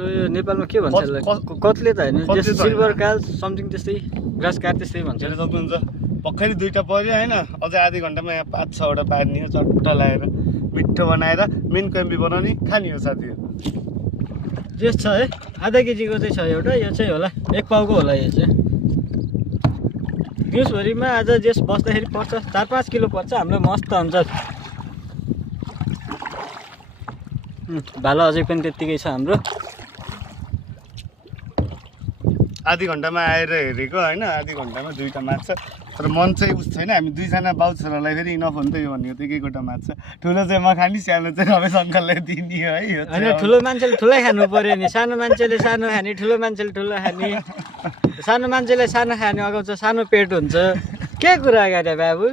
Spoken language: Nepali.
हाम्रो यो नेपालमा के भन्छ यसलाई कत्ले त हैन जस्तो सिल्भर काल समथिङ त्यस्तै ग्रास कार्प त्यस्तै भन्छ हेर्न सक्नुहुन्छ भर्खरै दुईटा पर्यो हैन अझै आधी घण्टामा यहाँ 5-6 वटा पार्ने हो चट्ट लगाएर मिठो बनाएर मेन क्याम्पी बनाउने खाने हो साथीहरु जेस छ है आधा केजीको चाहिँ छ एउटा यो चाहिँ होला 1 पाउको होला यो चाहिँ दिउँसभरिमा आज जेस बस्दाखेरि पर्छ 4-5 किलो पर्छ हाम्रो मस्त हुन्छ भाला अझै पनि त्यतिकै छ हाम्रो आधी घण्टामा आएर हेरेको हैन आधी घण्टामा दुईटा माछा तर मन चाहिँ उस छैन हामी दुईजना बाउ छोरालाई फेरि इनफ हो नि त यो भनेको त एकैवटा माछा ठुलो चाहिँ म खाने सानो चाहिँ रमेश अङ्कललाई दिने है यो हैन ठुलो मान्छेले ठुलै खानु पर्यो नि सानो मान्छेले सानो खाने ठुलो मान्छेले ठुलो खाने सानो मान्छेले सानो खाने अगाउँछ सानो पेट हुन्छ के कुरा गरे बाबु